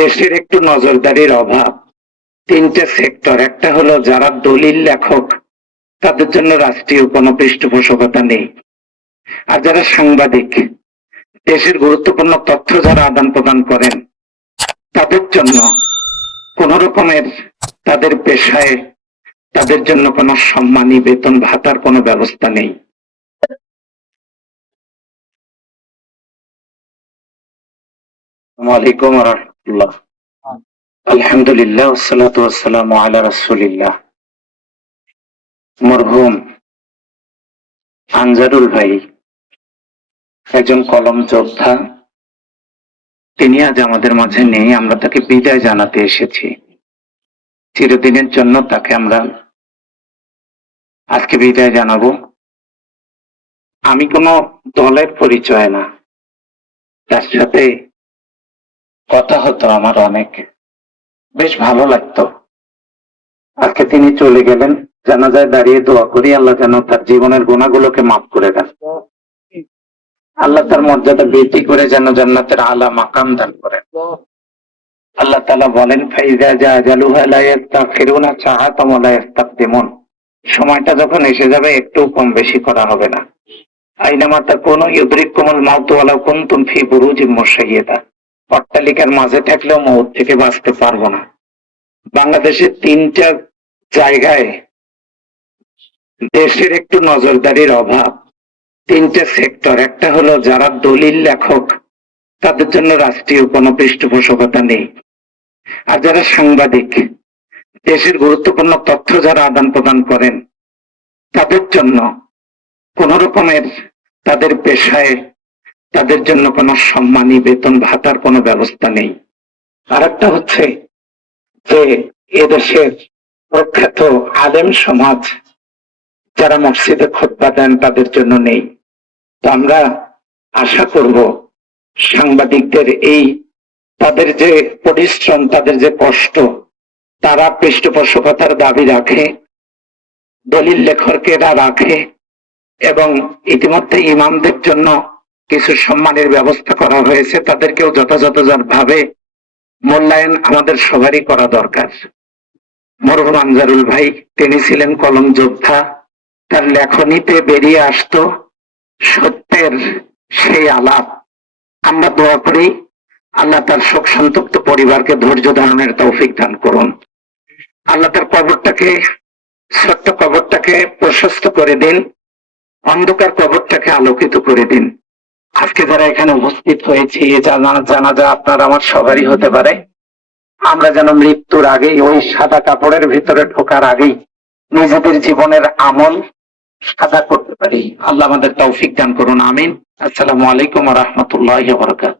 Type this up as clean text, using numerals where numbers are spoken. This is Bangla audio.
দেশের একটু নজরদারির অভাব। তিনটে সেক্টর, একটা হলো যারা দলিল লেখক তাদের জন্য রাষ্ট্রীয় কোনো পৃষ্ঠপোষকতা নেই, আর যারা সাংবাদিক দেশের গুরুত্বপূর্ণ তথ্য যারা আদান প্রদান করেন তাদের জন্য কোন রকমের তাদের পেশায় তাদের জন্য কোনো সম্মানী বেতন ভাতার কোনো ব্যবস্থা নেই। ওয়ালাইকুম রাহমাতুল্লাহ। আলহামদুলিল্লাহ ওয়াসসালাতু ওয়াসসালামু আলা রাসূলিল্লাহ। মরহুম আনজারুল ভাই একজন কলম যোদ্ধা, তিনি আজ আমাদের মাঝে নেই। আমরা তাকে বিদায় জানাতে এসেছি। চিরদিনের জন্য তাকে আমরা আজকে বিদায় জানাবো। আমি কোনো দলের পরিচয় না, তার সাথে কথা হতো আমার অনেক, বেশ ভালো লাগতো। আজকে তিনি চলে গেলেন, জানাজায় দাঁড়িয়ে দোয়া করি আল্লাহ যেন তার জীবনের গুনাহগুলোকে মাফ করে দেন। আল্লাহ তার মর্যাদা বৃদ্ধি করে যেন জান্নাতের আলা মাকাম দান করেন। আল্লাহ তাআলা বলেন, ফাইজা জা আজালুহা লা ইস্তাখিরুনা সাআতাম ওয়া লা ইস্তাকদিমুন। সময়টা যখন এসে যাবে একটু কম বেশি করা হবে না। আইনামা তাকুনু ইউদরিকুমুল মাউতু ওয়া লাউ কুনতুম ফি বুরুজিম মুশাইয়্যাদা। অট্টালিকার মাঝে থাকলেও মওত থেকে বাঁচতে পারবো না। বাংলাদেশের তিনটা জায়গায় দেশের একটু নজরদারির অভাব। তিনটে সেক্টর, একটা হলো যারা দলিল লেখক তাদের জন্য রাষ্ট্রীয় কোনো পৃষ্ঠপোষকতা নেই, আর যারা সাংবাদিক দেশের গুরুত্বপূর্ণ তথ্য যারা আদান প্রদান করেন তাদের জন্য কোন রকমের তাদের পেশায় তাদের জন্য কোনো সম্মানী বেতন ভাতার কোনো ব্যবস্থা নেই। আর একটা হচ্ছে যে এদেশের প্রখ্যাত আলেম সমাজ যারা মসজিদে খুতবা দেন তাদের জন্য নেই। তো আমরা আশা করব সাংবাদিকদের এই তাদের যে পরিশ্রম, তাদের যে কষ্ট, তারা পৃষ্ঠপোষকতার দাবি রাখে, দলিল লেখকেরা রাখে, এবং ইতিমধ্যে ইমামদের জন্য কিছু সম্মানের ব্যবস্থা করা হয়েছে, তাদেরকেও যথাযথভাবে মূল্যায়ন আমাদের সবারই করা দরকার। মরহুম আনজারুল ভাই, তিনি ছিলেন কলম যোদ্ধা। তার লেখনীতে বেরিয়ে আসতো সত্যের সেই আলাপ। আমরা দোয়া করি আল্লাহ তার শোক সন্তপ্ত পরিবারকে ধৈর্য ধারণের তৌফিক দান করুন। আল্লাহ তার কবরটাকে, ছোট্ট কবরটাকে প্রশস্ত করে দিন, অন্ধকার কবরটাকে আলোকিত করে দিন। আজকে যারা এখানে উপস্থিত হয়েছি, জানাজা আপনার আমার সবারই হতে পারে। আমরা যেন মৃত্যুর আগেই, ওই সাদা কাপড়ের ভিতরে ঢোকার আগেই নিজেদের জীবনের আমল সাদা করতে পারি। আল্লাহ আমাদের তৌফিক দান করুন, আমিন। আসসালামু আলাইকুম ওয়া রাহমাতুল্লাহি ওয়া বারাকাতুহু।